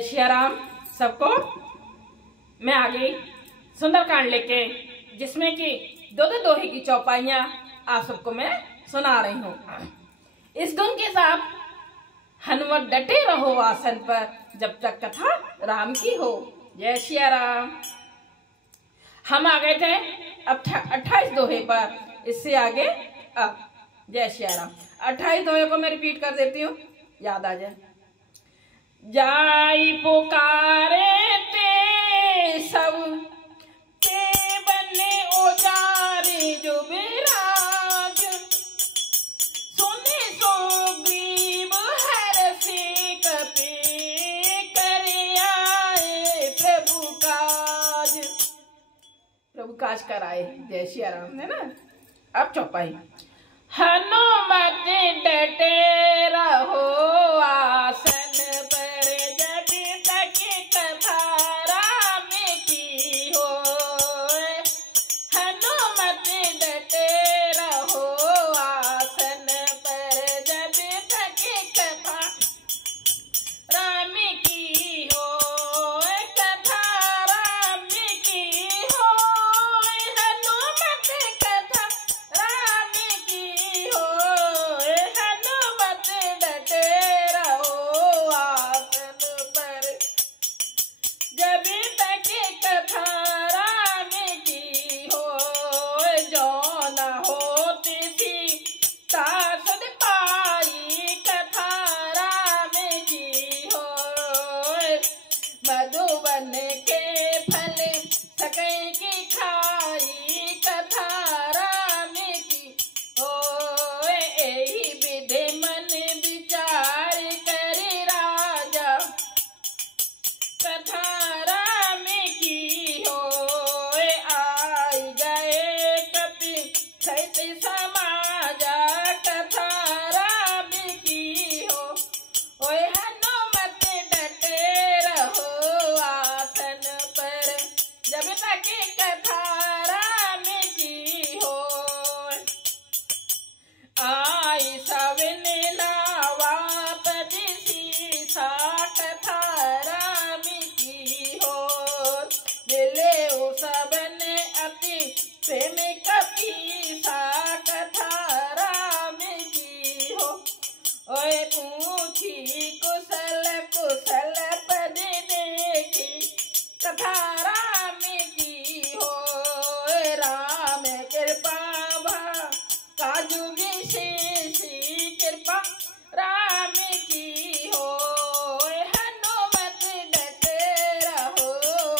श्री राम सबको। मैं आ गई सुंदरकांड लेके, जिसमें कि दो दोहे की चौपाइयां आप सबको मैं सुना रही हूँ। इस धुन के साथ हनुमत डटे रहो आसन पर, जब तक कथा राम की हो। जय श्री राम। हम आ गए थे 28 दोहे पर, इससे आगे अब जय श्री राम। 28 दोहे को मैं रिपीट कर देती हूँ, याद आ जाए। जाई पुकारे ते सब ते बने ओजारे जो बिराज, सोने सो ग्रीब हर से कपे करे आए प्रभु काज। प्रभु काज कराए। जय श्री राम, है ना। अब चौपाई। हनुमत डटे रहो आसन पर, जब तक कथा राम की हो। हनुमत डटे रहो आसन पर, जब तक कथा राम की हो। कथा राम की हो, हनुमत कथा राम की हो। हनुमत डटे रहो आसन पर, जब तक कथा राम की हो। जो न होती थी तासद पाई, कथा राम की हो। मधुबन के फल सकै की खाई, कथा राम की हो। एही विधि मन विचार कर राजा, कथा राम की हो। आई गए कपि सहित समाजा, कथा राम की हो। ओए हनुमत डटे रहो आसन पर, जब तक कथा राम की हो। आई सवन लावा पदिसी सा, कथा राम की हो। मिले ओ सबन अति प्रेम कपि सा, कथा राम की हो। ओए पूछी कुशल कुशल पद देखी, कथा राम की हो। राम कृपा भा काजू विशेषी, कृपा राम की हो। हनुमत डटे रहो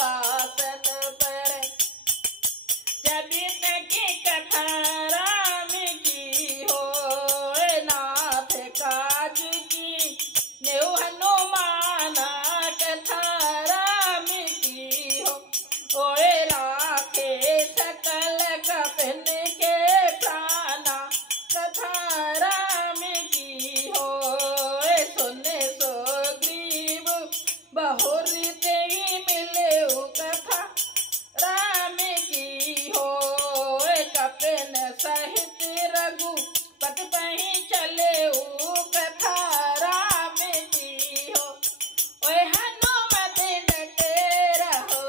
आसन पर, जब तक कथा राम की हो। नाथ काज की नेउ हनुमाना, कथा राम की हो। ओए राखे सकल कपन के प्राणा, कथा राम की हो। सुने सो ग्रीव बहुर देही मिले कथा राम की हो। कपन सहित रघुपति पहि चले, कथा राम की हो। ओए हनुमत डटे रहो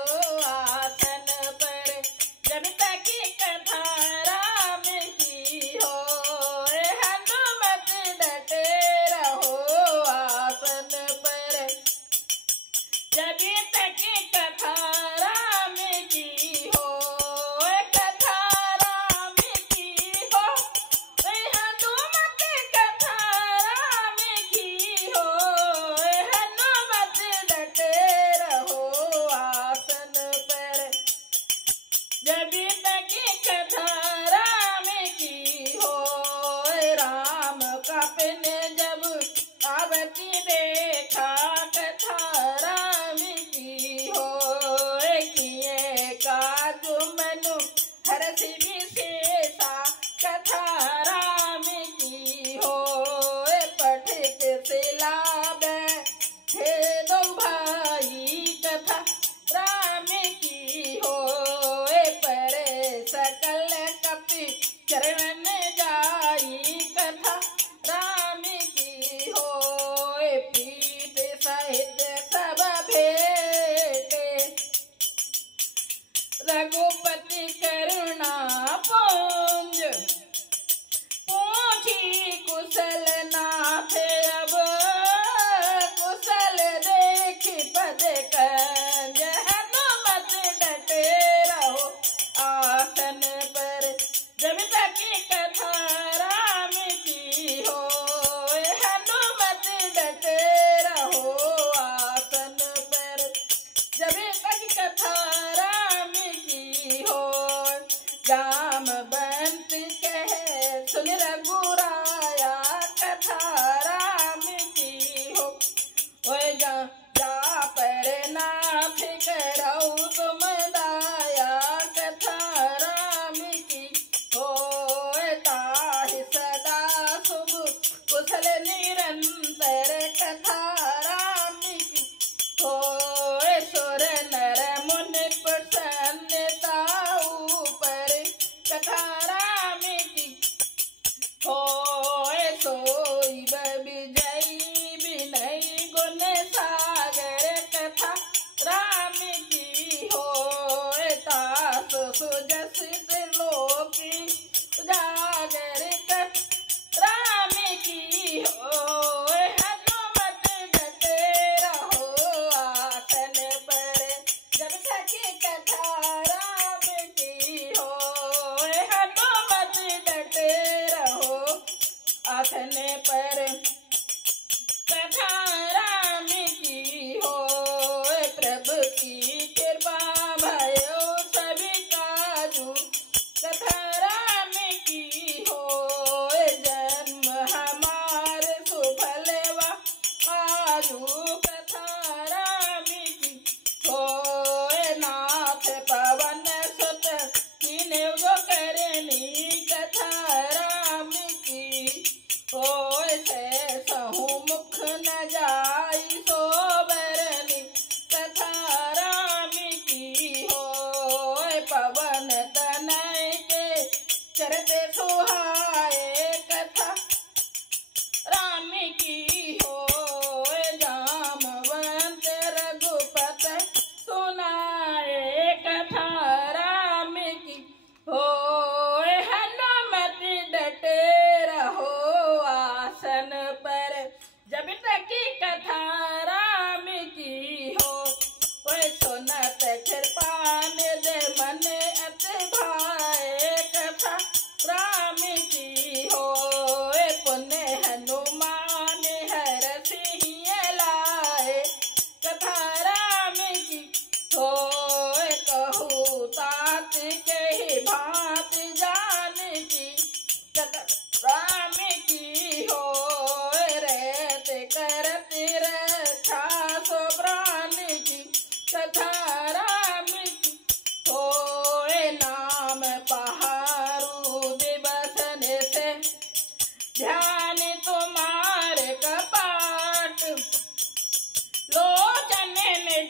आसन पर, जब तक कथा राम की हो। हनुमत डटे रहो आसन पर, जब तक कथा राम की हो। कथा राम की हो, हनुमत कथा राम की हो। हनुमत डटे रहो आसन पर, जब तक कथा राम की हो। राम कपन जब आवती देखा, कथा राम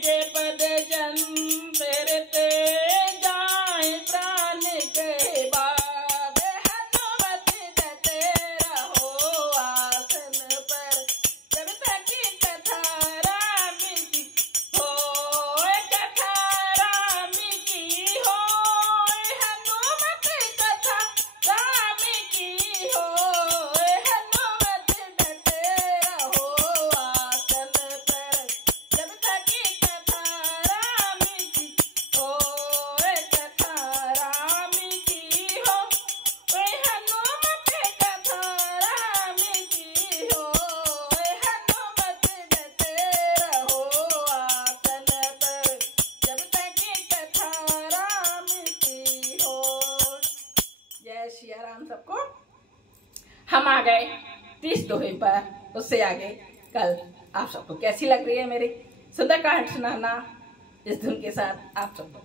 जे पद जंतरते जाए प्राण के बाद, हनुमत डटे रहो आसन पर, जब तक कथा राम की हो, कथा राम की हो, हनुमत कथा राम की हो, हनुमत डटे रहो आसन पर, जब तक कथा राम की हो, कथा राम की हो, हनुमत कथा राम की हो, हनुमत डटे रहो आसन पर, जब तक कथा राम की हो। जय सिया राम सबको। हम आ गए 30 दोहे पर, उससे आगे कल आप सबको कैसी लग रही है मेरी सुंदर कहानी सुनाना इस धुन के साथ आप सबको।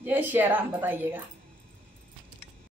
जय सिया राम बताइएगा।